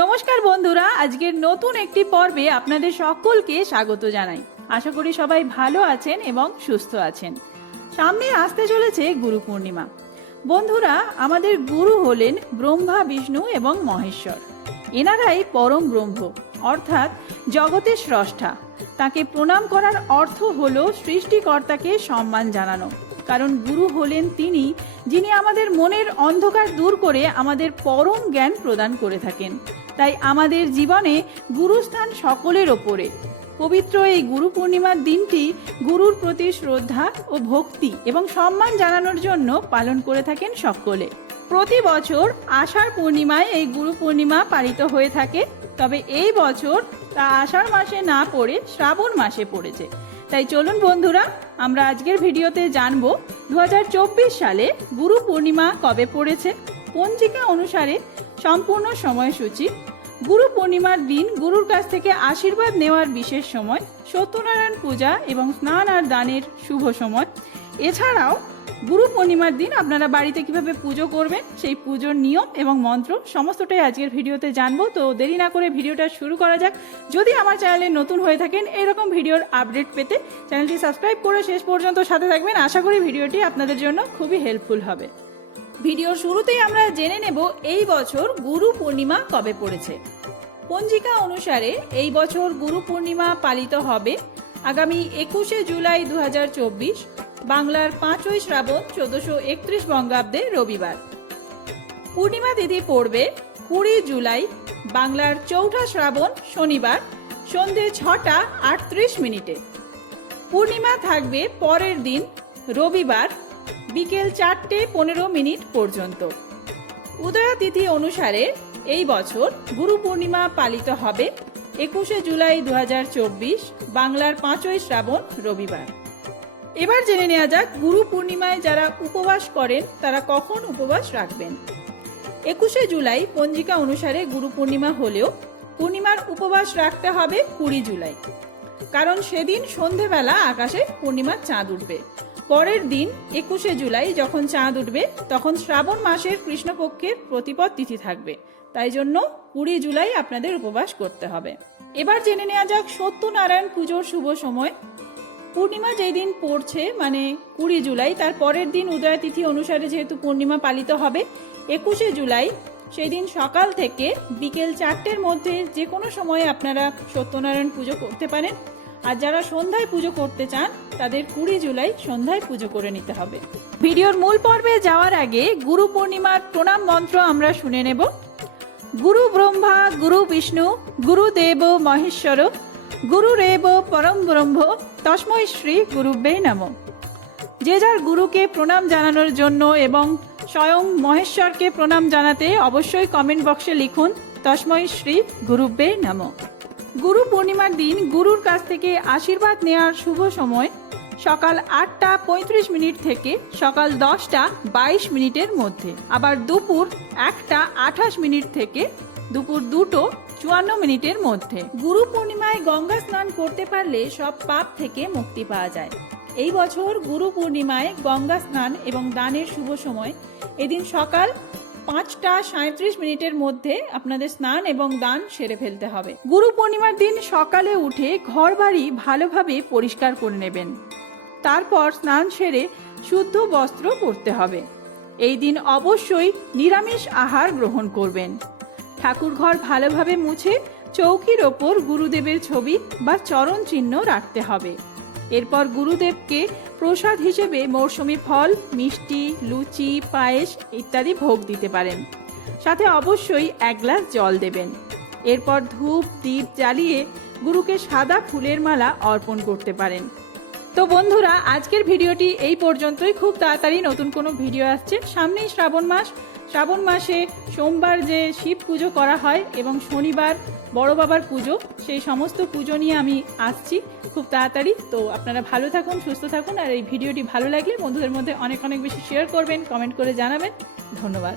নমস্কার বন্ধুরা, আজকের নতুন একটি পর্বে আপনাদের সকলকে স্বাগত জানাই। আশা করি সবাই ভালো আছেন এবং সুস্থ আছেন। সামনে আসতে চলেছে গুরু পূর্ণিমা। বন্ধুরা, আমাদের গুরু হলেন ব্রহ্মা, বিষ্ণু এবং মহেশ্বর। এনারাই পরম ব্রহ্ম, অর্থাৎ জগতের স্রষ্টা। তাকে প্রণাম করার অর্থ হলো সৃষ্টিকর্তাকে সম্মান জানানো। কারণ গুরু হলেন তিনি, যিনি আমাদের মনের অন্ধকার দূর করে আমাদের পরম জ্ঞান প্রদান করে থাকেন। তাই আমাদের জীবনে গুরুস্থান সকলের ওপরে। পবিত্র এই গুরু পূর্ণিমার দিনটি গুরুর প্রতি শ্রদ্ধা ও ভক্তি এবং সম্মান জানানোর জন্য পালন করে থাকেন সকলে। প্রতি বছর আষাঢ় পূর্ণিমায় এই গুরু পূর্ণিমা পালিত হয়ে থাকে, তবে এই বছর তা আষাঢ় মাসে না পড়ে শ্রাবণ মাসে পড়েছে। তাই চলুন বন্ধুরা, আমরা আজকের ভিডিওতে জানব দু সালে গুরু পূর্ণিমা কবে পড়েছে পঞ্জিকা অনুসারে সম্পূর্ণ সময়সূচি গুরু পূর্ণিমার দিন গুরুর কাছ থেকে আশীর্বাদ নেওয়ার বিশেষ সময় সত্যনারায়ণ পূজা এবং স্নান আর দানের শুভ সময়। এছাড়াও গুরু পূর্ণিমার দিন আপনারা বাড়িতে কীভাবে পুজো করবেন, সেই পুজোর নিয়ম এবং মন্ত্র সমস্তটাই আজকের ভিডিওতে জানব। তো দেরি না করে ভিডিওটা শুরু করা যাক। যদি আমার চ্যানেলে নতুন হয়ে থাকেন, এরকম ভিডিওর আপডেট পেতে চ্যানেলটি সাবস্ক্রাইব করে শেষ পর্যন্ত সাথে থাকবেন। আশা করি ভিডিওটি আপনাদের জন্য খুবই হেল্পফুল হবে। ভিডিওর শুরুতেই আমরা জেনে নেব এই বছর গুরু পূর্ণিমা কবে পড়েছে। পঞ্জিকা অনুসারে এই বছর গুরু পূর্ণিমা পালিত হবে আগামী একুশে জুলাই দু হাজার চব্বিশ, বাংলার পাঁচই শ্রাবণ চোদ্দশো একত্রিশ বঙ্গাব্দে রবিবার। পূর্ণিমা তিথি পড়বে কুড়ি জুলাই, বাংলার চৌঠা শ্রাবণ শনিবার সন্ধে ছটা আটত্রিশ মিনিটে। পূর্ণিমা থাকবে পরের দিন রবিবার বিকেল চারটে পনেরো মিনিট পর্যন্ত। উদয়া তিথি অনুসারে এই বছর গুরু পূর্ণিমা পালিত হবে একুশে জুলাই দু বাংলার পাঁচই শ্রাবণ রবিবার। এবার জেনে নেওয়া যাক গুরু পূর্ণিমায় যারা উপবাস করেন, তারা কখন উপবাস রাখবেন। একুশে জুলাই পঞ্জিকা অনুসারে গুরু পূর্ণিমা হলেও পূর্ণিমার উপবাস রাখতে হবে কুড়ি জুলাই। কারণ সেদিন সন্ধেবেলা আকাশে পূর্ণিমার চাঁদ উঠবে। পরের দিন একুশে জুলাই যখন চাঁদ উঠবে, তখন শ্রাবণ মাসের কৃষ্ণপক্ষের প্রতিপদ তিথি থাকবে। তাই জন্য কুড়ি জুলাই আপনাদের উপবাস করতে হবে। এবার জেনে নেওয়া যাক সত্যনারায়ণ পুজোর শুভ সময়। পূর্ণিমা যেই দিন পড়ছে মানে কুড়ি জুলাই, তার পরের দিন উদয় তিথি অনুসারে যেহেতু পূর্ণিমা পালিত হবে, একুশে জুলাই সেই দিন সকাল থেকে বিকেল চারটের মধ্যে যে কোনো সময়ে আপনারা সত্যনারায়ণ পুজো করতে পারেন। আর যারা সন্ধ্যায় পুজো করতে চান, তাদের কুড়ি জুলাই সন্ধ্যায় পুজো করে নিতে হবে। ভিডিওর মূল পর্বে যাওয়ার আগে গুরু পূর্ণিমার প্রণাম মন্ত্র আমরা শুনে নেব। গুরু ব্রহ্মা, গুরু বিষ্ণু গুরুদেব মহেশ্বর গুরুরেব পরম ব্রহ্ম, তস্মৈ শ্রী গুরুবে নম। যে যার গুরুকে প্রণাম জানানোর জন্য এবং স্বয়ং মহেশ্বরকে প্রণাম জানাতে অবশ্যই কমেন্ট বক্সে লিখুন, তস্মৈ শ্রী গুরুবে নম। গুরু পূর্ণিমার দিন গুরুর কাছ থেকে আশীর্বাদ নেওয়ার শুভ সময় সকাল আটটা পঁয়ত্রিশ মিনিট থেকে সকাল দশটা বাইশ মিনিটের মধ্যে। আবার দুপুর একটা আঠাশ মিনিট থেকে দুপুর দুটো চুয়ান্ন মিনিটের মধ্যে। গুরু পূর্ণিমায় গঙ্গা স্নান করতে পারলে সব পাপ থেকে মুক্তি পাওয়া যায়। এই বছর গুরু পূর্ণিমায় গঙ্গা স্নান এবং দানের শুভ সময়। এদিন সকাল পাঁচটা সাঁত্রিশ মিনিটের মধ্যে আপনাদের স্নান এবং দান সেরে ফেলতে হবে। গুরু পূর্ণিমার দিন সকালে উঠে ঘর বাড়ি ভালোভাবে পরিষ্কার করে নেবেন। তারপর স্নান সেরে শুদ্ধ বস্ত্র পরতে হবে। এই দিন অবশ্যই নিরামিষ আহার গ্রহণ করবেন। ঠাকুর ঘর ভালোভাবে মুছে চৌকির ওপর গুরুদেবের ছবি বা চরণ চিহ্ন রাখতে হবে। এরপর গুরুদেবকে প্রসাদ হিসেবে মৌসুমি ফল, মিষ্টি, লুচি, পায়েস ইত্যাদি ভোগ দিতে পারেন। সাথে অবশ্যই এক গ্লাস জল দেবেন। এরপর ধূপ দ্বীপ জ্বালিয়ে গুরুকে সাদা ফুলের মালা অর্পণ করতে পারেন। তো বন্ধুরা, আজকের ভিডিওটি এই পর্যন্তই। খুব তাড়াতাড়ি নতুন কোনো ভিডিও আসছে। সামনেই শ্রাবণ মাস। শ্রাবণ মাসে সোমবার যে শিব পুজো করা হয় এবং শনিবার বড় বাবার পুজো, সেই সমস্ত পুজো নিয়ে আমি আসছি। খুব তাড়াতাড়ি। তো আপনারা ভালো থাকুন, সুস্থ থাকুন, আর এই ভিডিওটি ভালো লাগলে বন্ধুদের মধ্যে অনেক অনেক বেশি শেয়ার করবেন কমেন্ট করে জানাবেন। ধন্যবাদ।